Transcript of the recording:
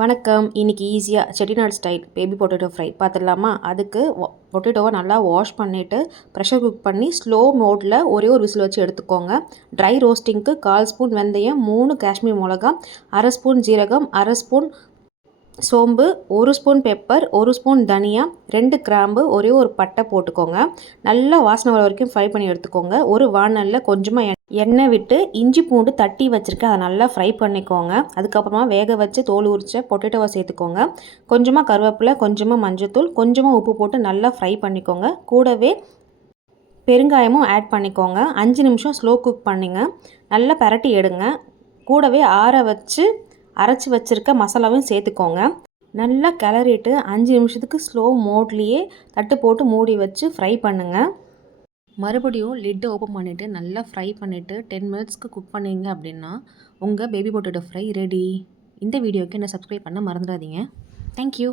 வணக்கம். இன்னைக்கு ஈஸியாக Chettinad style baby potato fry பார்த்துடலாமா? அதுக்கு பொட்டேட்டோவை நல்லா வாஷ் பண்ணிவிட்டு ப்ரெஷர் குக் பண்ணி ஸ்லோ மோடில் ஒரே ஒரு விசில் வச்சு எடுத்துக்கோங்க. ட்ரை ரோஸ்டிங்க்கு 1/4 ஸ்பூன் வெந்தயம், 3 காஷ்மீர் மிளகா, 1/2 ஸ்பூன் ஜீரகம், 1/2 ஸ்பூன் சோம்பு, 1 ஸ்பூன் பெப்பர், 1 ஸ்பூன் தனியா, 2 கிராம்பு, ஒரே ஒரு பட்டை போட்டுக்கோங்க. நல்லா வாசனை வர வரைக்கும் ஃப்ரை பண்ணி எடுத்துக்கோங்க. ஒரு வானலில் கொஞ்சமாக எண்ணெய் விட்டு இஞ்சி பூண்டு தட்டி வச்சுருக்கேன், அதை நல்லா ஃப்ரை பண்ணிக்கோங்க. அதுக்கப்புறமா வேக வச்சு தோல் உரிச்ச பொட்டேட்டோவை சேர்த்துக்கோங்க. கொஞ்சமாக கருவேப்பிலை, கொஞ்சமாக மஞ்சத்தூள், கொஞ்சமாக உப்பு போட்டு நல்லா ஃப்ரை பண்ணிக்கோங்க. கூடவே பெருங்காயமும் ஆட் பண்ணிக்கோங்க. 5 நிமிஷம் ஸ்லோ குக் பண்ணிங்க. நல்லா பரட்டி எடுங்க. கூடவே ஆற வச்சு அரைச்சி வச்சுருக்க மசாலாவையும் சேர்த்துக்கோங்க. நல்லா கிளறிட்டு 5 நிமிஷத்துக்கு ஸ்லோ மோட்லேயே தட்டு போட்டு மூடி வச்சு ஃப்ரை பண்ணுங்கள். மறுபடியும் லிட்டை ஓப்பன் பண்ணிவிட்டு நல்லா ஃப்ரை பண்ணிவிட்டு 10 மினிட்ஸ்க்கு குக் பண்ணிங்க அப்படின்னா உங்கள் பேபி பொட்டேட்டோ ஃப்ரை ரெடி. இந்த வீடியோவுக்கு என்ன சப்ஸ்கிரைப் பண்ண மறந்துடாதீங்க. தேங்க்யூ.